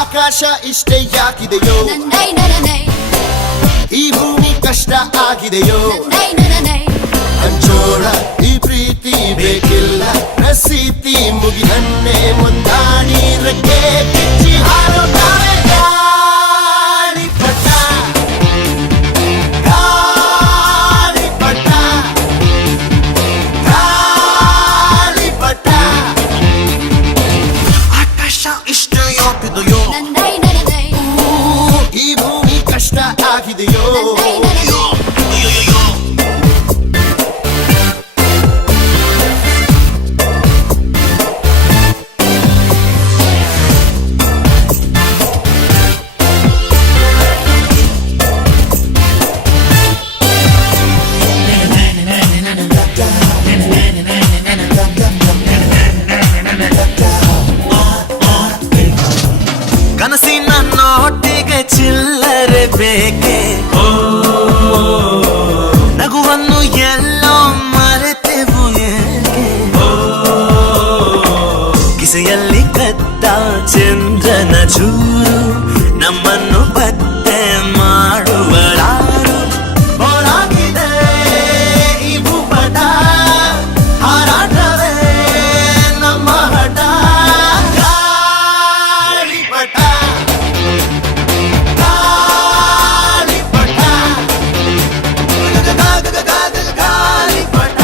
ಆಕಾಶ ಇಷ್ಟೇ ಯಾಕಿದೆಯೋ, ಈ ಭೂಮಿ ಕಷ್ಟ ಆಗಿದೆಯೋ, ಹಂಚೋಳ ಈ ಪ್ರೀತಿ ಬೇಕಿಲ್ಲ, ಪ್ರಸೀತಿ ಮುಗಿದನ್ನೇ ಮುಂದಾಡಿ ರಕ್ಕೆ ಕಿಚ್ಚಿ ಹಾರುತ್ತಾರೆ ಗಾಳಿಪಟ, ಗಾಳಿಪಟ, ಗಾಳಿಪಟ. ಆಕಾಶ ಇಷ್ಟ ಯಾಕಿದೆಯೋ, ಈ ಭೂಮಿ ಕಷ್ಟ ಆಗಿದೆಯೋ, ಕನಸಿನ ನೋಟಿಗೆ ಚಿಲ್ಲರೆ ಬೇಕೆ, ನಗುವನ್ನು ಎಲ್ಲೋ ಮರೆತೆವು ಏಕೆ, ಕಿಸೆಯಲ್ಲಿ ಕದ್ದ ಚಂದ್ರನ ಚೂರು ನಮ್ಮನ್ನು ಪತ್ತೆ ಮಾಡುವಳಾರು, ಹೋರಾಗಿದೆ ಈ ಭೂಪಟ, ಹಾರಾಟವೇ ನಮ್ಮ ಹಠ. ಗಾಳಿಪಟ, ಗಾಳಿಪಟ, ಗಾಳಿಪಟ.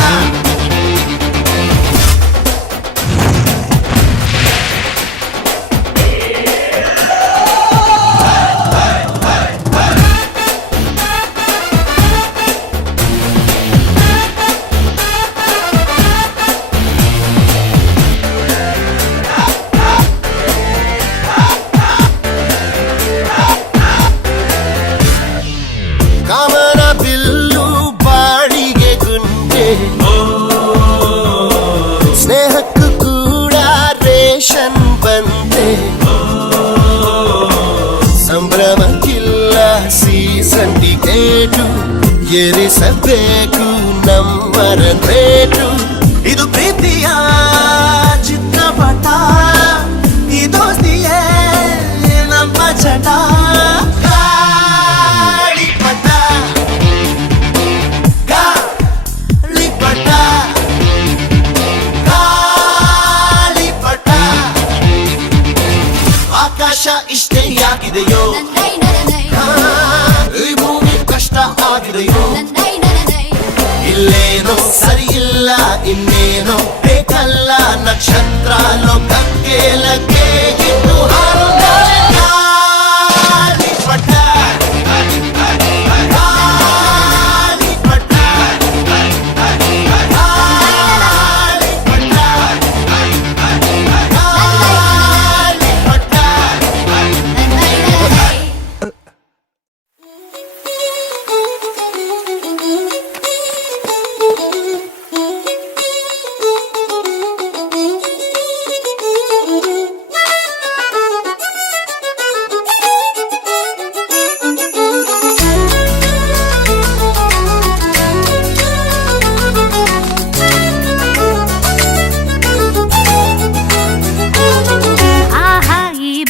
ಕಾಮನ ಬಿಲ್ಲು ಬಾಳಿಗೆ ಗುಂಡೆ, ಸ್ನೇಹಕ್ಕೂ ಕೂಡ ರೇಷನ್ ಬಂದೆ, ಸಂಭ್ರಮಕ್ಕಿಲ್ಲ ಸೀಸನ್ ಟಿಕೇಟು, ಏರಿಸಬೇಕು ನಮ್ಮರ ರೇಟು. ಇದು ಪ್ರೀತಿಯ ಚಿತ್ರಪಟ, ಈ ದೋಸ್ತಿಯೇ ನಮ್ಮ ಚಟ. ಗಾಳಿಪಟ, ಗಾಳಿಪಟ, ಗಾಳಿಪಟ. ಆಕಾಶ ಇಷ್ಟೇ ಯಾಕಿದೆಯೋ, ಈ ಭೂಮಿ ಕಷ್ಟ ಆಗಿದೆಯೋ, ಇಲ್ಲೇನೋ ಸರಿಯಿಲ್ಲ ಇನ್ನೇನೋ ಬೇಕಲ್ಲ, ನಕ್ಷತ್ರ ಲೋಕಕ್ಕೆ ಲಗ್ಗೆ ಇಟ್ಟು ಹಾರುತ್ತಾರೆ ಗಾಳಿಪಟ, ಗಾಳಿಪಟ,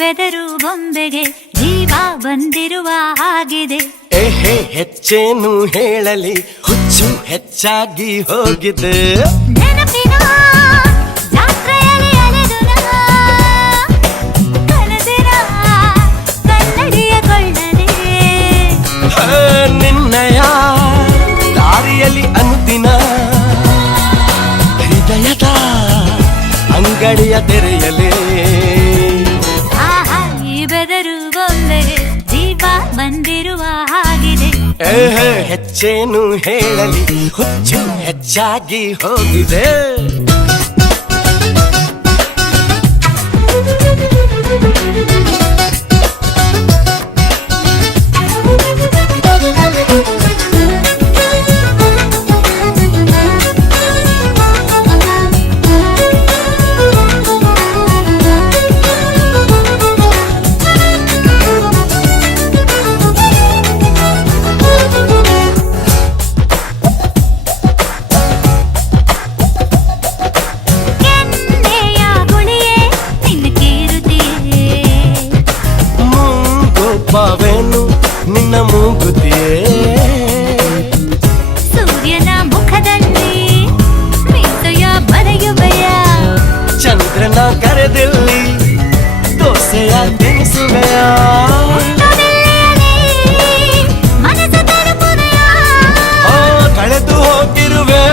ಬೆದರು ಬೊಂಬೆಗೆ ಜೀವ ಬಂದಿರುವ ಹಾಗಿದೆ. ಏಹೇ ಹೆಚ್ಚೇನು ಹೇಳಲಿ, ಹುಚ್ಚು ಹೆಚ್ಚಾಗಿ ಹೋಗಿದೆ. ನೆನಪಿನ ಜಾತ್ರೆಯಲ್ಲಿ ಅಲೆದು ಕನಸಿನ ಕನ್ನಡಿಯ ಕೊಳ್ಳದೆ, ನಿನ್ನಯ ದಾರಿಯಲ್ಲಿ ಅನುದಿನ ಹೃದಯದ ಅಂಗಡಿಯ ತೆರೆಯಲೇ. ಬೆದರು ಬೊಂಬೆಗೆ ಜೀವ ಬಂದಿರುವ ಹಾಗಿದೆ. ಹೆಚ್ಚೇನು ಹೇಳಲಿ, ಹುಚ್ಚು ಹೆಚ್ಚಾಗಿ ಹೋಗಿದೆ. ರೂಪವೇನು ನಿನ್ನ ಮೂಗುತಿಯೇ ಸೂರ್ಯನ ಮುಖದಲ್ಲಿ ಮೀಸೆಯ ಬರೆಯುವೆಯ ಚಂದ್ರನ ಕರೆದಲ್ಲಿ ದೋಸೆಯ ತಿನಿಸುವೆಯ ಮನಸ್ಸು ತಲುಪುವೆಯ ಓ ಕಳೆದು ಹೋಗಿರುವೆ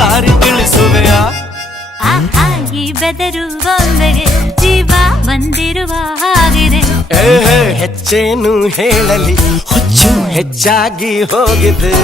ದಾರಿ ತಿಳಿಸುವೆಯ ಆಹಾ ಈ ಬೆದರುವೊಂದಗೆ ಜೀವ ಬಂದಿರುವ ಹಾಗಿದೆ ಹೆಚ್ಚೇನು ಹೇಳಲಿ ಹುಚ್ಚು ಹೆಚ್ಚಾಗಿ ಹೋಗಿದೆ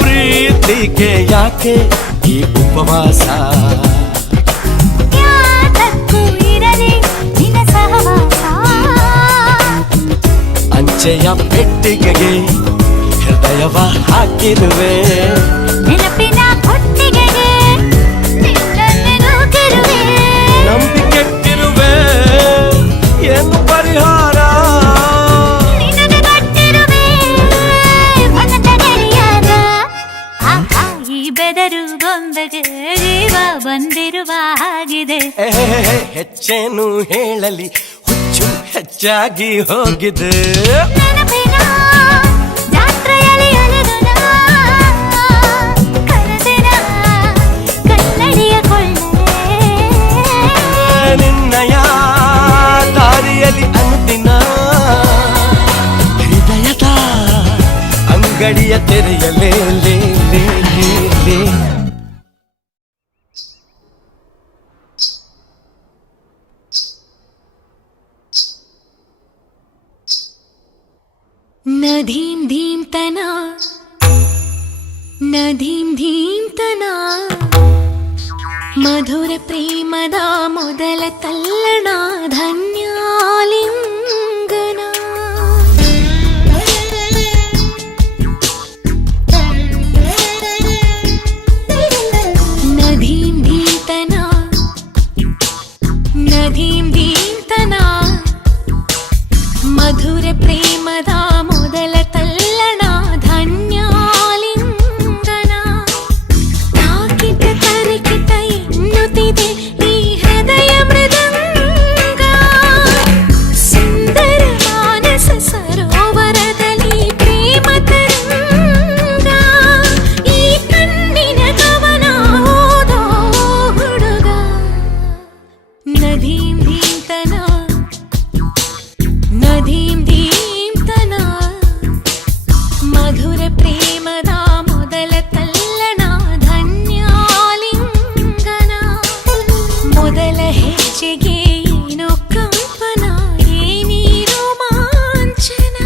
ಪ್ರೀತಿಗೆ ಯಾಕೆ ಈ ಉಪವಾಸ ಯಾತಕ್ಕೂ ಇರಲಿ ನಿನ್ನ ಸಹವಾಸ ಅಂಚೆಯ ಪೆಟ್ಟಿಗೆಗೆ ಹೃದಯವ ಹಾಕಿರುವೆ ನೆನಪಿನ ಕೊಟ್ಟಿಗೆಗೆ ನಿನ್ನನ್ನೇ ನೂಕಿರುವೆ ನಂಬಿಕೆಟ್ಟಿರುವೆ ಏನು ಪರಿಹಾರ ನಿನಗೆ ಕೊಟ್ಟಿರುವೆ ಮನದ ಗಡಿಯಾರ ಆಹಾ ಈ ಬೆದರು ಗೊಂಬೆಗೆ ಜೀವ ಬಂದಿರುವ ಹಾಗಿದೆ ಹೆಚ್ಚೇನು ಹೇಳಲಿ ಹುಚ್ಚು ಹೆಚ್ಚಾಗಿ ಹೋಗಿದೆ ನೆನಪಿನ ಜಾತ್ರೆಯಲ್ಲಿ ಅಲೆದು ನಾ ಕನಸಿನ ಕನ್ನಡಿಯ ಕೊಳ್ಳೆ ನಿನ್ನಯ ದಾರಿಯಲ್ಲಿ ಅನುದಿನ ಹೃದಯದ ಅಂಗಡಿಯ ತೆರೆಯಲೇ ಲೇ ಲೇ ಲೇ ಲೇ ನದೀಂ ಧೀಂ ತನ ನದೀಂ ಧೀಂ ತನ ಮಧುರ ಪ್ರೇಮದ ಮೊದಲ ತಲ್ಲಣ ಧನ್ಯಾಲಿಂಗನ ನದೀಂ ಧೀಂ ತನ ನದೀಂ ಧೀಂ ತನ ಮಧುರ ಪ್ರೇಮದ ಮೊದಲ ತಲ್ಲಣ ಧನ್ಯಾಲಿಂಗನ ತಾಕಿತ ತರಿಕಿತ ಎನ್ನುತ್ತಿದೆ ಈ ಹೃದಯ ಮೃದಂಗ ಸುಂದರ ಮಾನಸ ಸರೋವರದಲ್ಲಿ ಪ್ರೇಮ ತರಂಗ ಈ ಕಣ್ಣಿನ ಕವನ ಓದೋ ಹುಡುಗ ನದೀಂ ಧೀಂತನ ನದೀಂ ಧೀಂತನ ಮಧುರ ಪ್ರೇಮದ ಮೊದಲ ತಲ್ಲಣ ಧನ್ಯಾಲಿಂಗನ ಮೊದಲ ಹೆಜ್ಜೆಗೆ ಏನೋ ಕಂಪನ ಏನಿ ರೋಮಾಂಚನ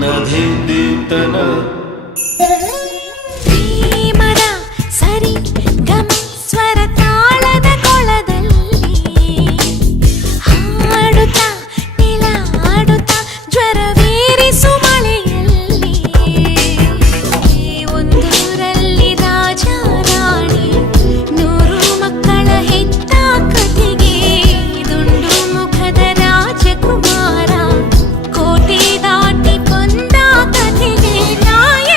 ನದೀಂತನ ಪ್ರೇಮದ ಸರಿ ಗಮ ಸ್ವರ ತಾಳದ ಕೊಳದಲ್ಲಿ ಹಾಡುತ್ತಾ ನಿಲಾಡುತ್ತಾ ಜ್ವರವೇರಿಸು ಮಳೆಯಲ್ಲಿ ಒಂದೂರಲ್ಲಿ ರಾಜ ರಾಣಿ 100 ಮಕ್ಕಳ ಹೆತ್ತ ಕಥೆಗೆ ದುಂಡು ಮುಖದ ರಾಜಕುಮಾರ ಕೋಟೆ ದಾಟಿ ಬಂದ ಕಥೆಗೆ ನಾಯ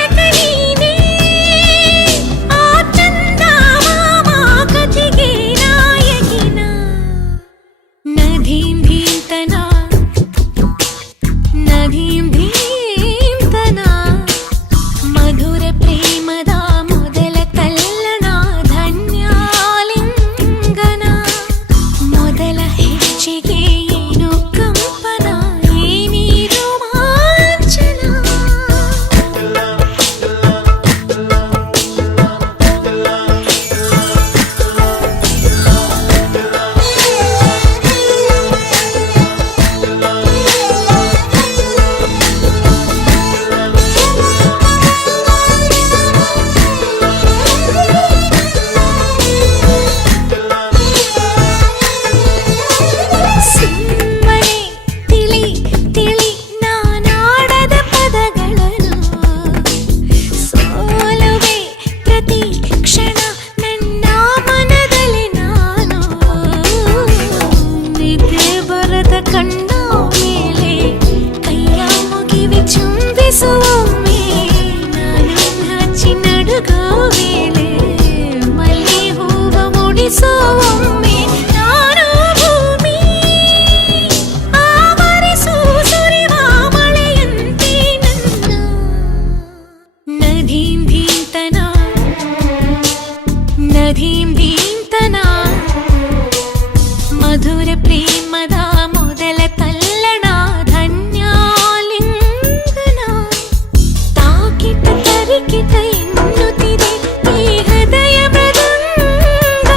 ಲಿಖಿತ ಎನ್ನುತ್ತಿದೆ ಈ ಹೃದಯ ಮೃದಂಗ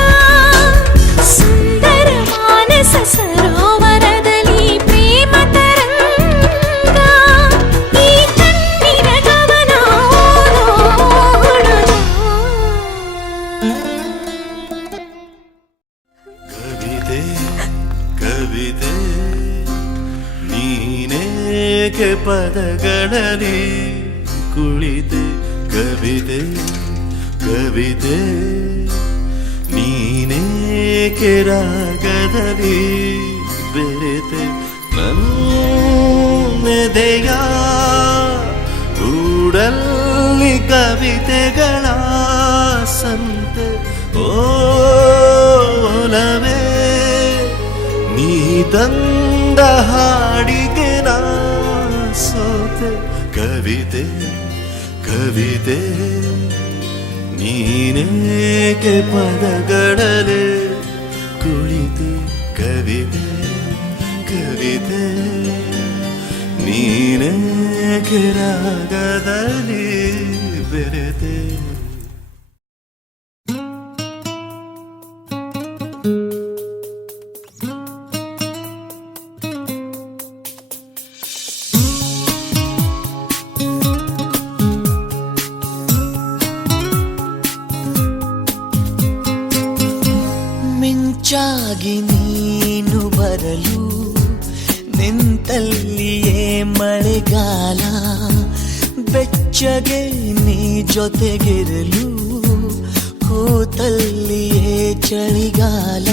ಸುಂದರ ಮಾನಸ ಸರೋವರದಲ್ಲಿ ಪ್ರೇಮ ತರಂಗ ಈ ಕಣ್ಣಿನ ಗಮನ ಕವಿತೆ ಕವಿತೆ ನೀನೇಕೆ ಪದಗಳಲ್ಲಿ ಕುಳಿತೆ ಕವಿತೆ ಕವಿತೆ ನೀನೇಕೆ ರಾಗದಲ್ಲಿ ಬೆರೆತೆ ನನ್ನೆದೆಯ ಗೂಡಲ್ಲಿ ಕವಿತೆಗಳ ಸಂತೆ ಓಲವೇ ನೀ ತಂದ ಹಾಡಿಗೆ ನಾ ಸೋತೆ ಕವಿತೆ ಕವಿತೆ ನೀನೇಕೆ ಪದಗಳಲೆ ಕುಳಿತೆ ಕವಿತೆ ಕವಿತೆ ನೀನೇಕೆ ರಾಗದಲ್ಲಿ ಬೆರೆತೆ ಮಿಂಚಾಗಿ ನೀನು ಬರಲು ನಿಂತಲ್ಲಿಯೇ ಮಳೆಗಾಲ ಬೆಚ್ಚಗೆ ನೀ ಜೊತೆಗಿರಲು ಕೂತಲ್ಲಿಯೇ ಚಳಿಗಾಲ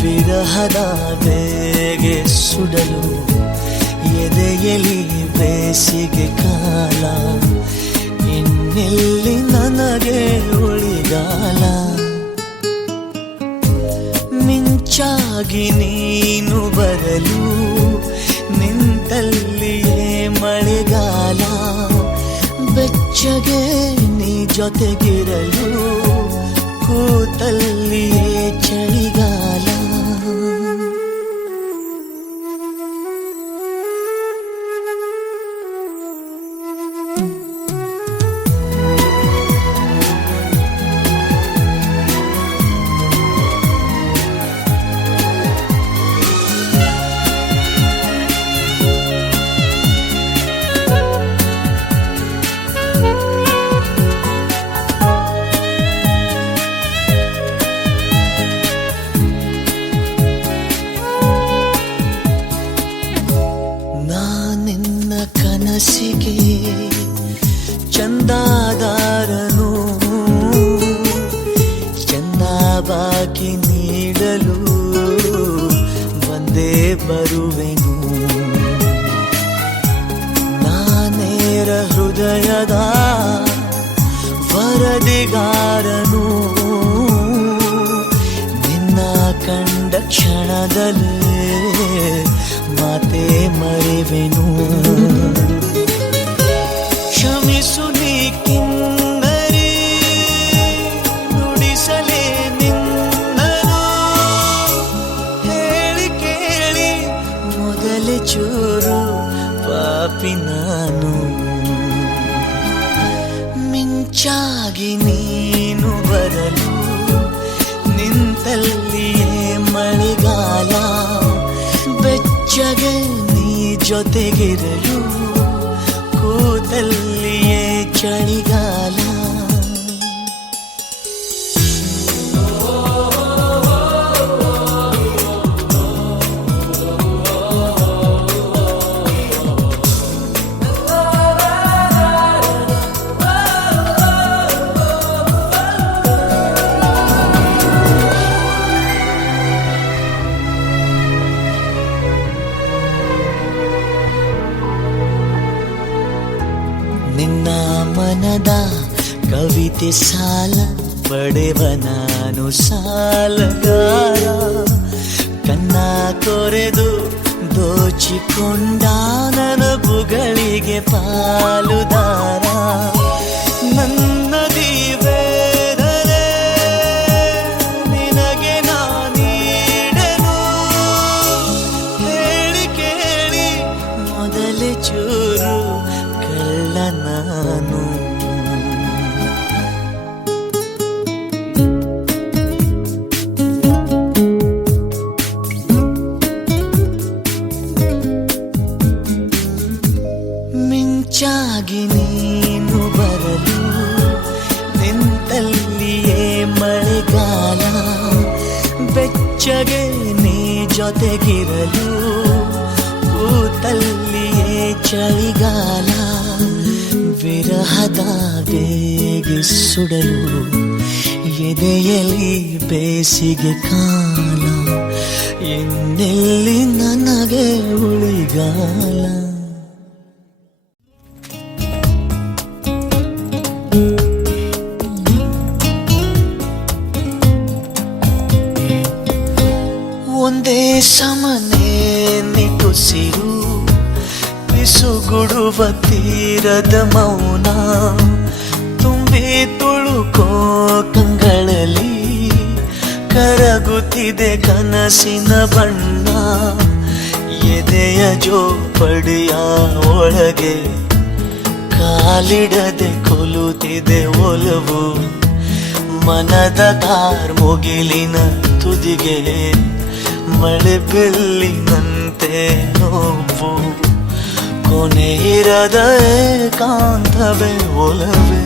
ವಿರಹದ ಬೇಗೆ ಸುಡಲು ಎದೆಯಲಿ ಬೇಸಿಗೆ ಕಾಲ ಇನ್ನೆಲ್ಲಿ ನನಗೆ ಉಳಿಗಾಲ ಮಿಂಚಾಗಿ ನೀನು ಬರಲು ನಿಂತಲ್ಲಿಯೇ ಮಳೆಗಾಲ ಬೆಚ್ಚಗೆ ನೀ ಜೊತೆಗಿರಲು ಕೂತಲ್ಲಿಯೇ ಚಳಿಗಾಲ ಕನಸಿಗೆ ಚಂದಾದಾರನು ಚಂದ ಬಾಕಿ ನೀಡಲು ಬಂದೇ ಬರುವೆನು ನಾನೇರ ಹೃದಯದ ವರದಿಗಾರನು ನಿನ್ನ ಕಂಡ ಕ್ಷಣದಲ್ಲೇ ಮಾತೆ ಮರೆವೆನು ಕ್ಷಮಿಸು ನೀ ಕಿನ್ನರಿ ನುಡಿಸಲೇ ನಿನ್ನನು ಹೇಳಿ ಕೇಳಿ ಮೊದಲೇ ಚೂರು ಪಾಪಿ ನಾನು ಮಿಂಚಾಗಿ ನೀನು ಬರಲು ನಿಂತಲ್ಲಿಯೇ ಮಳೆಗಾಲ ಬೆಚ್ಚಗೆ ನೀ ಜೊತೆಗಿರಲು ಕೂತಲ್ಲಿಯೇ ಚಳಿಗಾಲ ನಿನ್ನ ಮನದ ಕವಿತೆ ಸಾಲ ಪಡೆವ ನಾನು ಸಾಲಗಾರ ಕನ್ನ ಕೊರೆದು ದೋಚಿಕೊಂಡ ನನಬುಗಳಿಗೆ ಪಾಲುದಾರ ನನ್ನದಿ ವೇದನೆ ನಿನಗೆ ನಾನೀಡನು ಹೇಳಿ ಕೇಳಿ ಮೊದಲೇ ಚೂರು ಕಳ್ಳ ನಾನು ಬೆಚ್ಚಗೆ ನೀ ಜೊತೆಗಿರಲು ಕೂತಲ್ಲಿಯೇ ಚಳಿಗಾಲ ವಿರಹದ ಬೇಗೆ ಸುಡಲು ಎದೆಯಲ್ಲಿ ಬೇಸಿಗೆ ಕಾಲ ಇನ್ನೆಲ್ಲಿ ನನಗೆ ಉಳಿಗಾಲ ಒಂದೇ ಸಮನೆ ನಿಟ್ಟುಸಿರು ಬಿಸುಗುಡುವ ತೀರದ ಮೌನ ತುಂಬಿ ತುಳುಕೋ ಕಂಗಳಲ್ಲಿ ಕರಗುತ್ತಿದೆ ಕನಸಿನ ಬಣ್ಣ ಎದೆಯ ಜೋಪಡಿಯ ಒಳಗೆ ಕಾಲಿಡದೆ ಕೊಲುತ್ತಿದೆ ಒಲವು ಮನದ ಕಾರ್ಮುಗಿಲಿನ ತುದಿಗೆ ಮಳೆ ಬೆಲ್ಲಿನಂತೆ ನೋವು ಕೊನೆಯಿರದ ಏಕಾಂತವೇ ಒಲವೇ